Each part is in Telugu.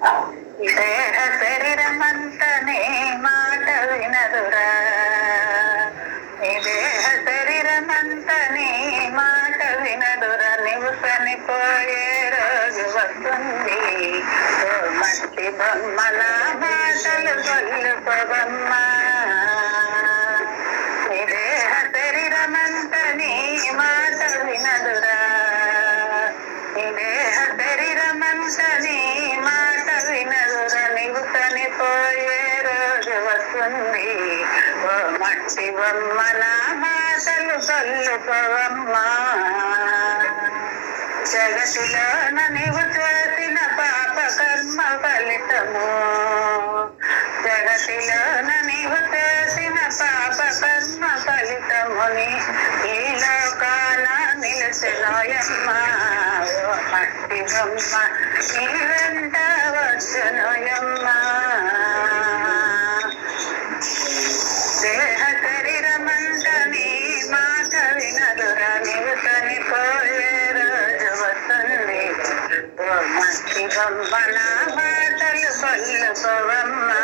దేహ శరీరమంతనే మాట వినదురా, ఈ దేహ శరీరమంతనే మాట వినదురా, నీవు చనిపోయే రోజు వస్తుంది. ఓ మట్టి బొమ్మల మాటలు కొల్లుకోవమ్మా, ఈ దేహ శరీరమంతనే మాట వినదురా, ఈ దేహ శరీరమంతనే మాట వినదురా, నీవు చనిపోయే రోజు వస్తుంది. ఓ మట్టి బొమ్మల మాటలు కొల్లుకోవమ్మా, జగతిలోన నీవు చేసిన పాప కర్మ ఫలితము, జగతిలోన నీవు చేసిన పాప కర్మ ఫలితముని ఈ లోకాన నిలిచినోయమ్మ. ఓ మట్టి బొమ్మ నీ వెంట వచ్చునోయమ్మ, దేహ శరీరమంతని మాట వినదురా, నీవు చనిపోయే రోజు వస్తుంది. ఓ మట్టి బొమ్మల మాటలు కొల్లుకోవమ్మా,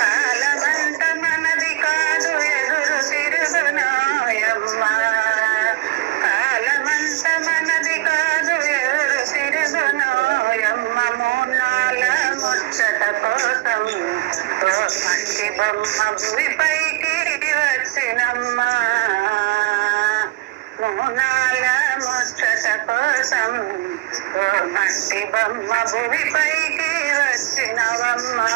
కాలమంత మనది కాదు ఎదురు తిరుగునోయమ్మ, కాలమంత మనది కాదు ఎదురు తిరుగునోయమ్మ, మూనాల ముచ్చట కోసం ఓ మట్టి బొమ్మ భూమిపైకి వచ్చినమ్మా, మూనాల ముచ్చట కోసం ఓ మట్టి బొమ్మ భూమిపైకి వచ్చినవమ్మా,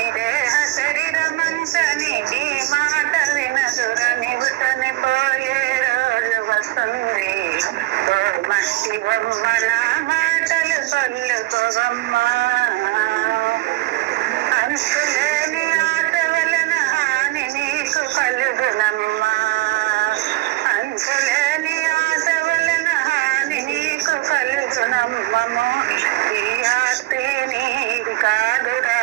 ఈ దేహ శరీరమంతని ఈ మాట వినదురా, నీవు చనిపోయే రోజు వస్తుంది. ఓ మట్టి బొమ్మల మాటలు కొల్లుకోవమ్మా, అంతులేని ఆట వలన హాని నీకు కలుగునమ్మా, అంతులేని ఆట వలన హాని నీకు కలుగునమ్మము, ఈ ఆస్తి నీది కాదురా,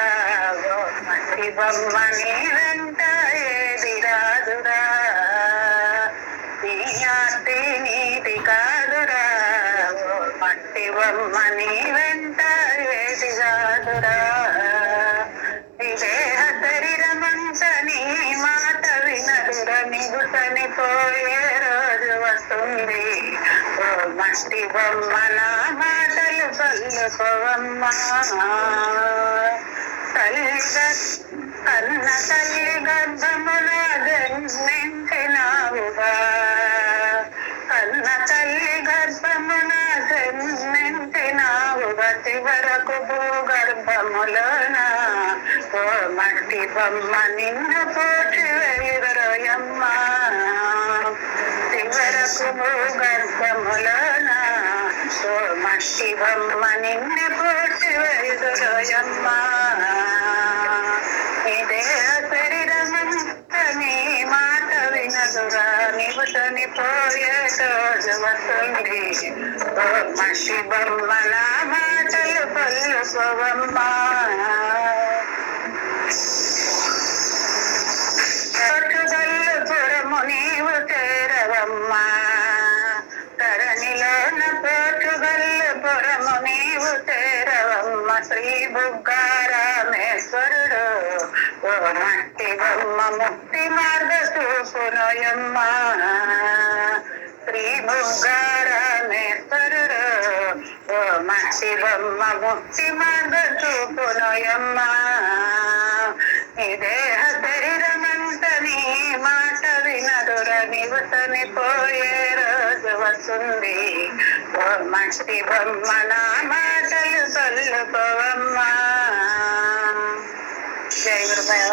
ఓ మట్టి బొమ్మ నీ వెంట ఏది రాదురా, ఈ ఆస్తి నీది కాదురా, ఓ మట్టి బొమ్మ నీ వెంట ఏది రాదురా, ఈ దేహ శరీరమంతని మాట వినదురా, నీవు చనిపోయే రోజు వస్తుంది. ఓ మట్టి బొమ్మల మాటలు కొల్లుకోవమ్మా, అన్న తల్లి గర్భమున జన్మించినావుగా, అన్న తల్లి గర్భమున జన్మించినావుగా, చివరకు భూగర్భములోన ఓ మట్టి బొమ్మ నిన్ను పోచి వేయురోయమ్మ, చివరకు భూగర్భములోన ఓ మట్టి బొమ్మ నిన్ను పోచి వేయురోయమ్మ, ఈ దేహ శరీరమంతని మాట వినదురా, నీవు చనిపోయే రోజు వస్తుంది. ఓ మట్టి బొమ్మల మాటలు కొల్లుకోవమ్మా, పోర్చుగల్లుపురము నీవు చేరవమ్మా, ధరణిలోన పోర్చుగల్లుపురము నీవు చేరవమ్మ, శ్రీ బుగ్గారామేశ్వరుడు ఓ మట్టి బొమ్మ ముక్తి మార్గ చూపునోయమ్మ, శ్రీ బుగ్గారామేశ్వరుడు ఓ మట్టి బొమ్మ ముక్తి మార్గ చూపునోయమ్మ, ఈ దేహ శరీరమంతని మాట వినదురా, నీవు చనిపోయే రోజు వస్తుంది. ఓ మట్టి బొమ్మల మాటలు కొల్లుకోవమ్మా. జై గురుదేవ.